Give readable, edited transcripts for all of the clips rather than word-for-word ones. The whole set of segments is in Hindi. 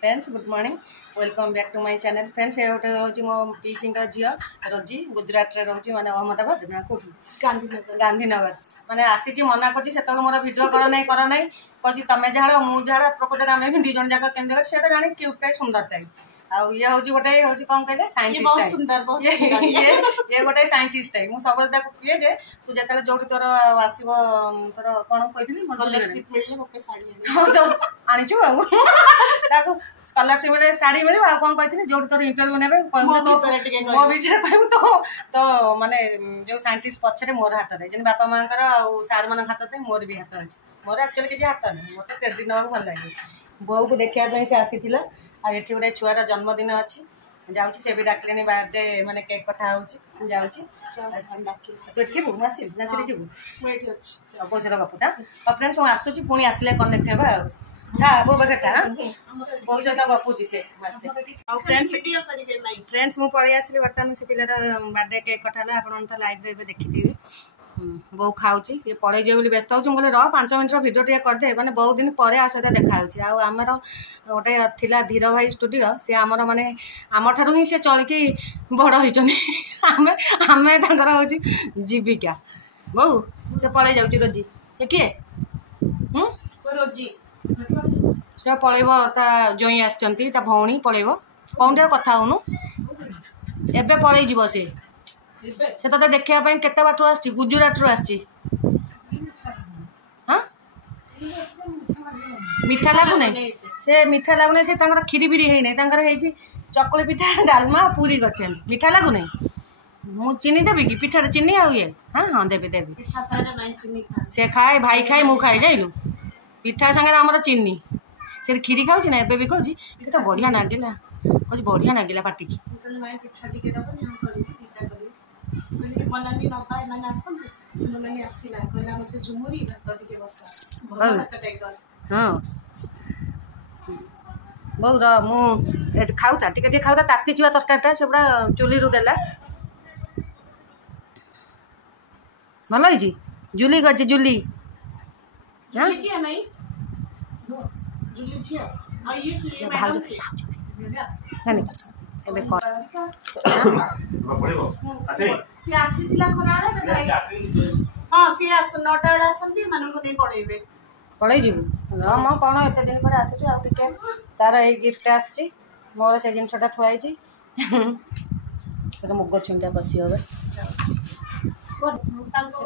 Friends good morning welcome back to my channel friends ये गोटे हूँ मो पीसी झील रोजी गुजरात रे रोची माने अहमदाबाद ना कौट गांधीनगर माने आसी मना कर मोर भिडियो कर ना कही तुम झाड़ मु झाड़ प्रकृत आम भी दीज जाक केमी सी तो जाने क्यूट टाइप सुंदर टाइप आउ ये हूँ गोटे हूँ कौन कहले साइंटिस्ट ये गोटे साइंटिस्ट टाइप मुझे सब किए जे तू जो जो तोर आसब तोर कौन कही आणीचु स्कॉलरशिप मिले शाढ़ी मिले आ कौन कही जो तोर इंटरव्यू ने मो विषय कहू तो माने जो साइंटिस्ट पछरे मोर हाथ दे जे बापा माँ सार मान हाथ दे मोर भी हाथ अच्छे मोर एक्चुअली किसी हाथ नहीं मत क्रेडिट ना भल लगे बो को देखा से आसी ये गोटे छुआर जन्मदिन अच्छी जाऊँ से भी डाकिले बर्थडे माने केक कटा हो पौषध गपुटा फ्रेंड्स मुझे आसूँ पुणी आसिले कनेक्ट होगा बो बेटा बो सहित गपुची से फ्रेंड्स मुझे पलि आसली बर्तमान से पिलार बर्थडे केक कटा आप लाइव देखी बो खाऊँ ये पड़े जाए व्यस्त हो रह 5 मिनट भिडियो टे करदे मैंने बहुत दिन पर आ सहित देखा आमर गोटे थिला धीर भाई स्टूडियो सी आमर माने आम ठारू ही सी चलिकी बड़ होमें जीविका बो से पड़े जाऊँ रोजी से किए रोजी से पलैब जोई आसती भौणी पलैब कौन टे कथा होनु एबे पलैज से तो देखापी केते बाटू आसी गुजरात रू आसी मीठा लगुना से मीठा लगुना से खीरी बीड़ी है चकुली पिठा डालमा पूरी कर मीठा लगुना मु चीनी देवी कि पिठा चीनी आ ये हाँ हाँ देवी देवी से खाए भाई खाए मु खाए जाइलु पिठा संगे आमर चीनी से खीरी खाऊँ ना एबे भी कहूँ के बढ़िया नागिला कह बढ़िया नागिला पाटिकी मनानी नबा माने आसंते मनानी आसिला कहला मते झुमुरी भात टिके बसा भल भात टाइगर हां बहु मु खाऊता टिके खाऊता ताती छिवा तरकारीटा से पूरा चुली रु देला भल होई जुली गछि जुली हां की है मई जुली छिया आ ये की है मैडम के एबे सी आसीला खराड़े भाई हाँ सी आस 9टा बड़े आसती मानक नहीं पढ़ेबे पढ़े जीवु म कौन एत दिन पर आसी आके तार ये गिफ्ट आसी मोर से जिनटा थुआई मुग छुईटा बसी हे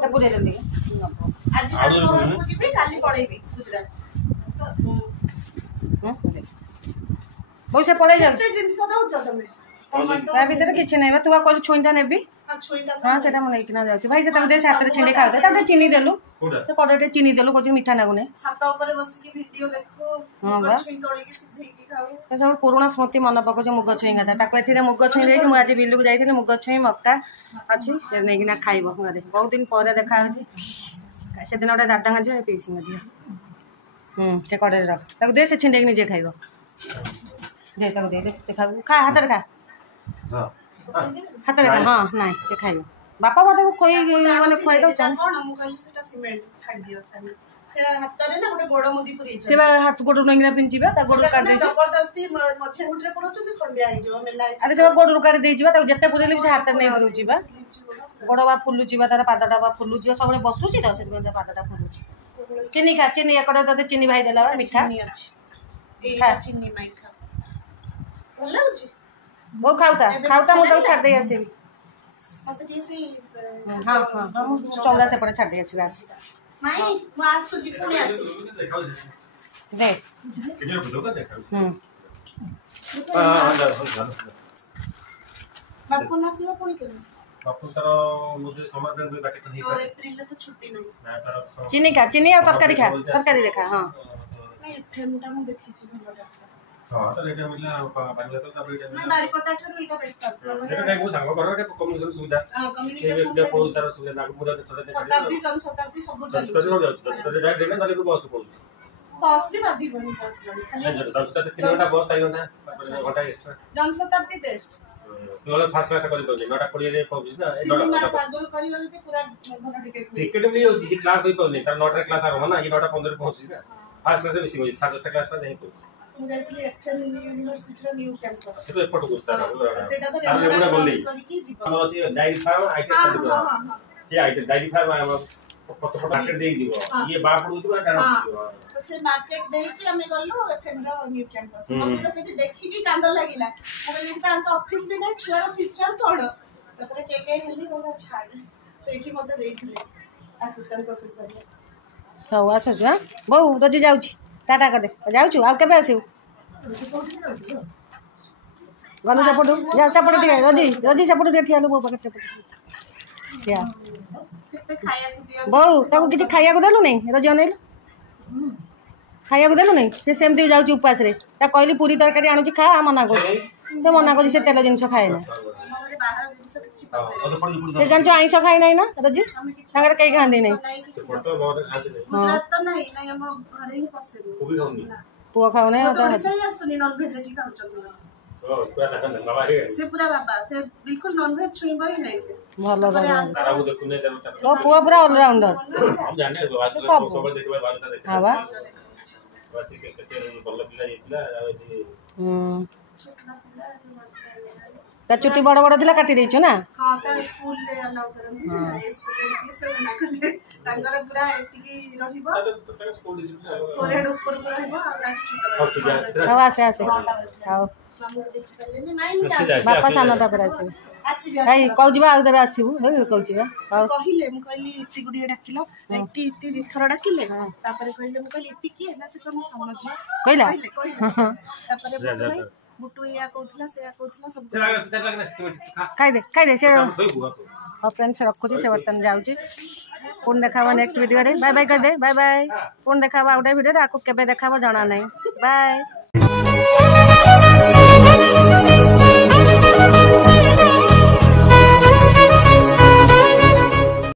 पूरे देवी आज काली पढ़ेबी गुजरात बहुत से पड़े भर किसी ना तू कहलु छुईटा नेबी हाँ से मुझे भाई दे से हाथ छींडी खाऊ चीनी देलु से कड़े चीनी देलु कह मीठा नागुने सब पुराणा स्मृति मन पकाऊ मुग छुई खाता मुग छुई आज बिलू जाइए मुग छुई मक्का अच्छी से नहीं खाइब घरे बहुत दिन पर देखा से दिन गोटे दादा झील पीसी झील कड़े रख दे से छिंडे निजे खाइब दे दे से खा हाथ खा हाथ खा हाँ ना से खाइब बापा बात खोई माने खोई दउछन कोन मु कहली सेटा सीमेंट छाड़ दियो छाड़ी से हाथ रे ना गोटे गोड़ मुदी पुरी छै से हाथ गोड़ नंगरा पिन जीबा ता गोड़ काट दे जबरदस्ती मछे गुटरे पड़छ कि खंडिया हे जो मेला अरे जब गोड़ काट दे जीबा ता जत्ते पुरेली से हाथ नै हरु जीबा गोड़ बा फुल्लु जीबा तार पादटा बा फुल्लु जीबा सबले बसु छी त से पादटा फुल्लु छी चीनी खा चीनी एकटा तते चीनी भाई देला मीठा ए चीनी माई खा भल लागुची वो खाऊता मुझे छाड़ दे आसीबी हाँ हाँ हाँ चौला से छाड़ दे आसीबी आसी माई मु आसु जी पुणी आसी दे बापू नासीबा पुणी केन बापू तार मुझे समर बैंक में बाकी नहीं कर अप्रैल तो छुट्टी नहीं चीनी खा चीनी और तरकारी खा तरकारी देखा हां नहीं फेमटा मु देखि छी भलटा हां तो रेट मिला बांग्ला तो तब रेट मैं बारीपता ठर इटा बेटर रेट को सांग करो रे कम्युनिकेशन सुविधा हां कम्युनिकेशन के बहुत तरह सुविधा लागू पूरा शताब्दी जन शताब्दी सब चली हो जाउछ तो रेट देना ताले को बस को बस भी बादी बनी बस जन खाली 10 घंटा बस आइलो ना घंटा एक्स्ट्रा जन शताब्दी बेस्ट तोले फास्ट क्लास करी दो नोटा पड़ी रे पहुंची ना ए नोटा सागर करी लगे पूरा घंटा टिकट मिली होची जी क्लास कोई पौने कारण नोटा क्लास आ हो ना ये नोटा 15 पहुंची ना फास्ट क्लास बेसी होई 7 क्लास का नहीं पहुंची ମୁଁ ଯାଇଥିଲି ଏଫଏମ୍ ୟୁନିଭର୍ସିଟିର ନ୍ୟୁ କ୍ୟାମ୍ପସ୍ ସେଟା ଏପଟ ଗୁସ୍ତାଟା ସେଟା ତ ଆମେ ଏଗୁଡା ଗଲି କରିକି ଯିବ ଆମର ଅଛି ଡାଇରୀ ଫାର୍ମ ଆଇଟି ସେ ଆଇଟି ଡାଇରୀ ଫାର୍ମ ଆମର ପଛ ମାର୍କେଟ ଦେଇ ଯିବ ଇଏ ବାପଡୁ ଯିବ କାରଣ ତ ସେ ମାର୍କେଟ ଦେଇକି ଆମେ ଗଲୁ ଏଫଏମ୍ ର ନ୍ୟୁ କ୍ୟାମ୍ପସ୍ ମତେ ତ ସେଠି ଦେଖିକି କାନ୍ଦ ଲାଗିଲା ମୁଁ କହିଲି ତାଙ୍କ ଅଫିସ ବି ନାହିଁ ଛୁଆର ଫିଚର କଣ ତାପରେ କେ ହେଲି ବୋଲା ଛାଡ ସେଇଠି ମତେ ଦେଇଥିଲେ ଆସିଷ୍ଟାଣ୍ଟ ପ୍ରୋଫେସର ହଉ ଆସୁଛୁ ହଁ ବୋଉ ରୋଜି ଯାଉଛି ଟାଟା କରିଦେ ଯାଉଛୁ ଆଉ କେବେ ଆସିବୁ ଗଲୁ ସେପଟୁ ଯା ସେପଟୁ ଟିକେ ରୋଜି ରୋଜି ସେପଟୁ ଟିକେ ଠିଆ ହେଲୁ ବୋଉ ପାଖରେ ସେପଟୁ ଠିଆ ବୋଉ ତାକୁ କିଛି ଖାଇବାକୁ ଦେଲୁ ନାହିଁ ରୋଜି ଅନେଇଲୁ ଖାଇବାକୁ ଦେଲୁ ନାହିଁ ସେ ସେମିତି ଯାଉଛି ଉପାସରେ ତାକୁ କହିଲି ପୁରୀ ତରକାରୀ ଆଣୁଛି ଖା ମନା କରୁଛି ସେ ମନା କରୁଛି ସେ ତେଲ ଜିନିଷ ଖାଏନା ସେ ଜାଣିଛୁ ଆଇଁଷ ଖାଇ ନାହିଁ ନା ରୋଜି ସାଙ୍ଗରେ କେହି ଖାଆନ୍ତି ନାହିଁ ପୁଅ ଖାଉନି ଭଲ ତୋ ପୁଅ ପୁରା ଅଲରାଉଣ୍ଡର ତା ଚୁଟି ବଡ ବଡ ଥିଲା କାଟି ଦେଇଛୁ ନା ହଉ ଆସେ ଆସେ ହଉ ବାପା ସାନଟା ପରେ ଆସିବେ ଭାଇ କହୁଛି ବା ଆଉ ଥରେ ଆସିବୁ କହୁଛି ବା କହିଲେ ମୁଁ କହିଲି ଇତି ଗୁଡିଏ ଡାକିଲ ଇତି ଇତି ଦିଥର ଡାକିଲେ ତାପରେ କହିଲେ ମୁଁ କହିଲି ଇତି କିଏ ନା ସେ କହିଲେ ସାନ ଝିଅ କହିଲା ତାପରେ ବୁଟୁ ଏଇଆ କହୁଥିଲା ସେଇଆ କହୁଥିଲା ସବୁ ଖାଇଦେ ସେ ହଉ ଫ୍ରେଣ୍ଡସ୍ ରଖୁଛି ସେ ବର୍ତ୍ତମାନ ଯାଉଛି ପୁଣି ଦେଖା ହବ ନେକ୍ସଟ ଭିଡ଼ିଓରେ ବାଏ ବାଏ କହିଦେ ବାଏ ବାଏ ପୁଣି ଦେଖା ହବ ଆଉ ଗୋଟେ ଭିଡ଼ିଓରେ ଆକୁ କେବେ ଦେଖା ହବ ଜଣା ନାହିଁ ବାଏ।